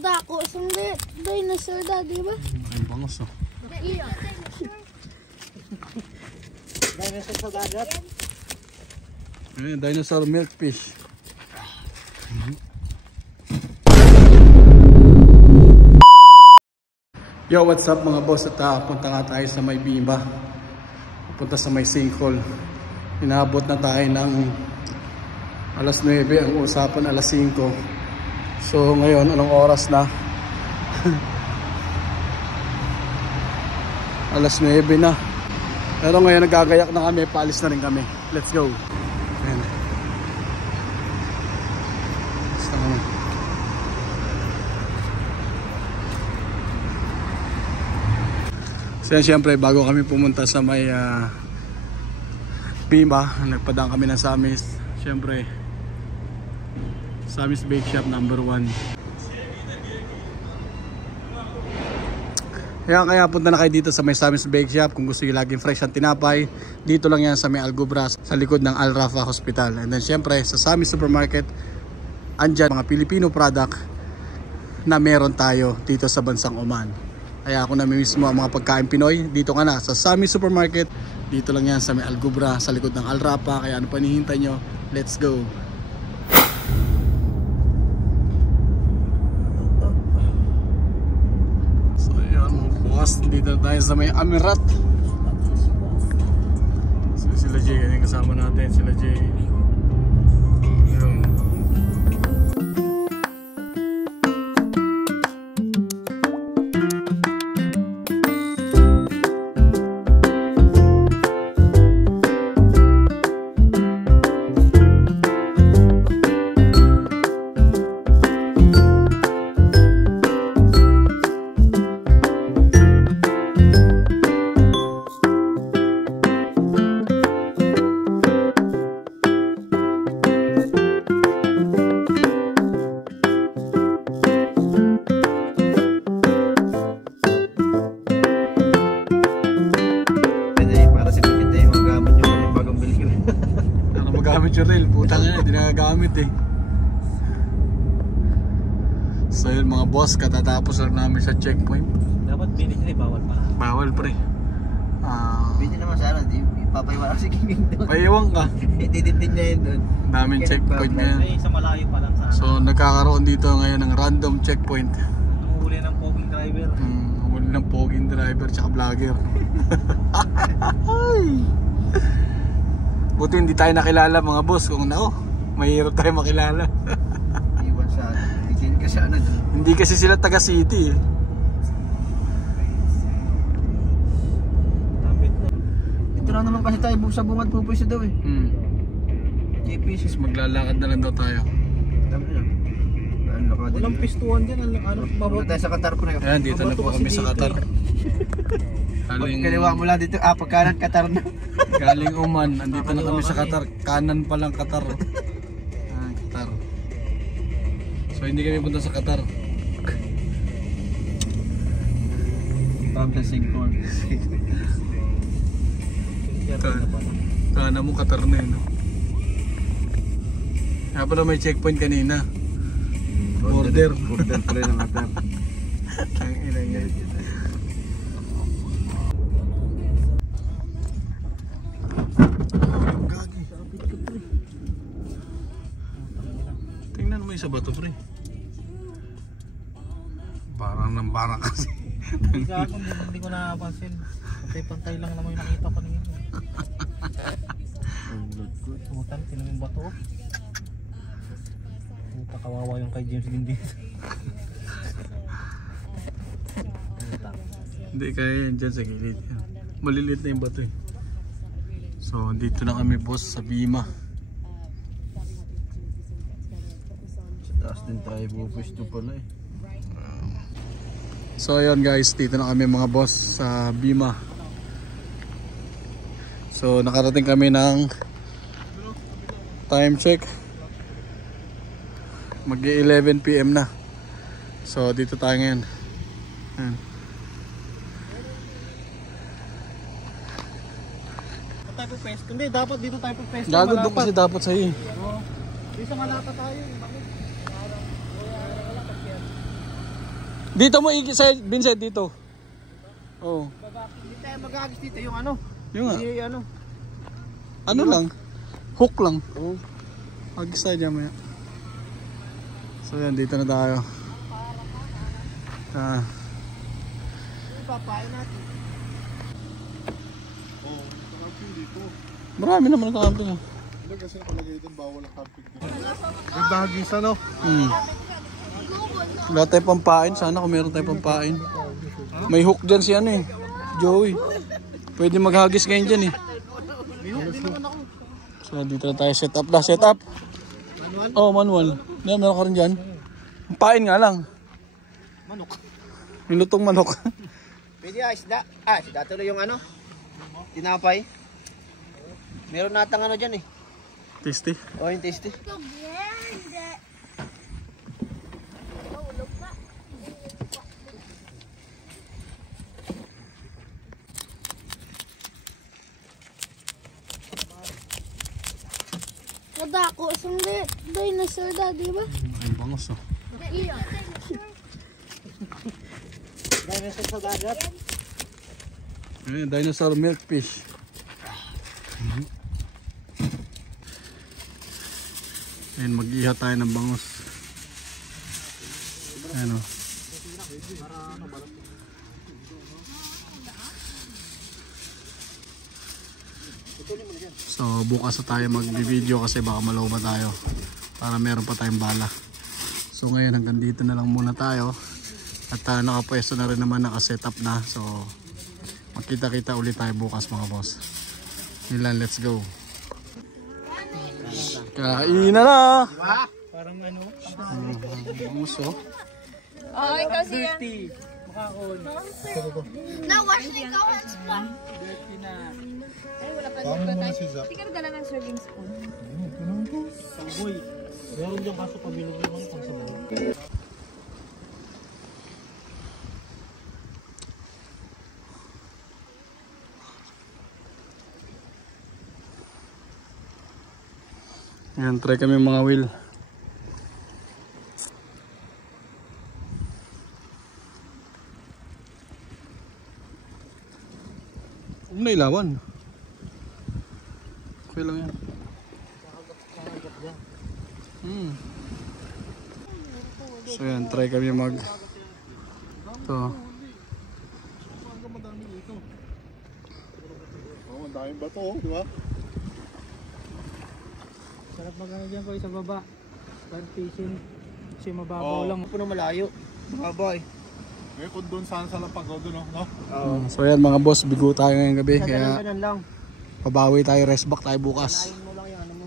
dako. Isang dinosaur da, di ba? Ang bangos oh. Dinosaur sa dagat. Ayan, dinosaur milkfish. Yo, what's up mga boss? At punta nga tayo sa may Bima. Punta sa may sinkhole. Inaabot na tayo ng alas 9. Ang usapan alas 5. So ngayon, anong oras na? Alas 9 na. Pero ngayon nagagayak na kami. Paalis na rin kami. Let's go. Ayan. So siyempre bago kami pumunta sa may Bima, nagpadaan kami ng Samis. Siyempre Samis Bake Shop number 1. Kaya punta na kayo dito sa may Samis Bake Shop kung gusto nyo laging fresh ang tinapay. Dito lang yan sa may Algubras, sa likod ng Al Rafa Hospital. And then siyempre sa Samis Supermarket, andyan mga Filipino product na meron tayo dito sa bansang Oman. Kaya ako na mismo ang mga pagkain Pinoy. Dito ka na sa Samis Supermarket. Dito lang yan sa may Algubra, sa likod ng Al Rafa. Kaya ano pa hinihintay nyo? Let's go! So yun mga boss, dito tayo sa may Amirat. So sila Jay, yan yung kasama natin. Sila Jay. Yun. Putang ina, hindi nagagamit eh. So yun mga boss, katatapos lang namin sa checkpoint. Dapat binili, bawal pa. Bawal pre. Binili naman sana, papaiwan si King doon. Paiwan ka. Itiditin niya yun doon. Daming checkpoint ngayon. Ay, sa malayo pa lang sana. So nagkakaroon dito ngayon ng random checkpoint. Nanguhuli ng poging driver. Nanguhuli ng poging driver tsaka vlogger. Buti hindi tayo nakilala mga boss. Kung mahirap tayo makilala. Iwan sana. Tingin ka sana doon. Hindi kasi sila taga city eh. Lapit na. Ito lang naman kasi tayo sa bungad pupwesto daw eh. GPS. Maglalakad na lang daw tayo. Dami na. Walang pistuan din. Mabot tayo sa Qatar po na yun. Ayan, dito na po kami sa Qatar. Kaliwa mo lang dito. Pagkanan Qatar na. Galing Oman, andito na kami sa Qatar. Kanan pa lang Qatar. Qatar. So hindi kami punta sa Qatar. Pam sa Singapore. Kanan mo Qatar na yun. Kaya pala may checkpoint kanina. Border. Border pa rin ang Qatar. Ang ina niya. Tingnan mo yung sa bato pre. Parang nang barang kasi. Hindi ko napansin. Pantay lang naman yung nakita ko ngayon. Putan, tinan yung bato. Puta, kawawa yung kay James Lin dito. Hindi kaya yan dyan sa gilid. Maliliit na yung bato eh. So dito na kami boss sa Bima. Sa taas din tayo pupwesto pala eh. So ayun guys, dito na kami mga boss sa Bima. So nakarating kami ng time check. Mag-11 PM na. So dito tayo ngayon. Ayan. Tayo pwesto. Hindi, dapat dito tayo pwesto. Gago doon kasi dapat sa'yo eh. Dito sa Malapa tayo. Dito mo sa Vincent dito. Oh. Hindi tayo mag-agis dito yung ano. Yung nga. Yung ano. Ano lang? Hook lang. Oo. Agis tayo dyan maya. So yan, dito na tayo. Ipapain natin. Oo, camping dito. Marami naman ang camping. Hindi kasi nakalagay doon bawal ang camping dito. Ganda hagis ano? Wala tayo pampain. Sana kung meron tayo pampain. May hook dyan si ano eh. Joey. Pwede maghagis ngayon dyan eh. So dito na tayo set up na. Set up. Manual? Oh, manual. Meron ka rin dyan. Pampain nga lang. Manok. Minutong manok. Pwede isda. Isda tuloy yung ano. Tinapay. Meron natang ano dyan eh. Tasty. Oh, yung tasty. Nadako isang dinosaur daddy ba? Ang bangos oh. Dinosaur sa dagat. Ayan, dinosaur milkfish. Ayan, mag-iha tayo ng bangos. Ayan o. So bukas na tayo mag-video kasi baka maloba tayo para meron pa tayong bala. So ngayon hanggang dito na lang muna tayo. At nakapwesto na rin naman, nakasetup na. So magkita-kita ulit tayo bukas mga boss. Yun lang, let's go. Kain na na! Parang ano? Muso. Oh, ikaw siya. Na-wash na ikaw ang spa. Ay, wala pa dito tayo. Hindi ka nagdala ng serving spoon. Saboy. Meron dyan kaso pabilog naman pang saboy. Ayan, try kami mga wheel. Huwag na ilawan. Okay lang yan. So yan, try kami mag ito. Oo, ang daming bato, di ba? Sarap magano dyan ko sa baba. Land fishing. Kasi mababaw lang. Puno malayo. Mahaba eh. Eh, kung doon saan sa Lapago doon, no? So yan mga boss, bigo tayo ngayong gabi. Sa Kaya ganun lang. pabawi tayo, rest back tayo bukas. Kain mo lang yung ano mo.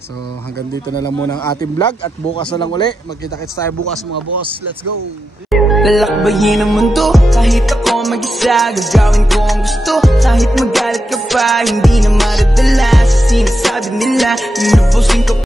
So hanggang dito na lang muna ang ating vlog. At bukas na lang uli. Magkita-kits tayo bukas mga boss. Let's go! Lalakbayin ang mundo, kahit ako mag-isa, gagawin ko ang gusto. Kahit magalit ka pa, hindi na madadala sa sinasabi nila. Lulubusin ko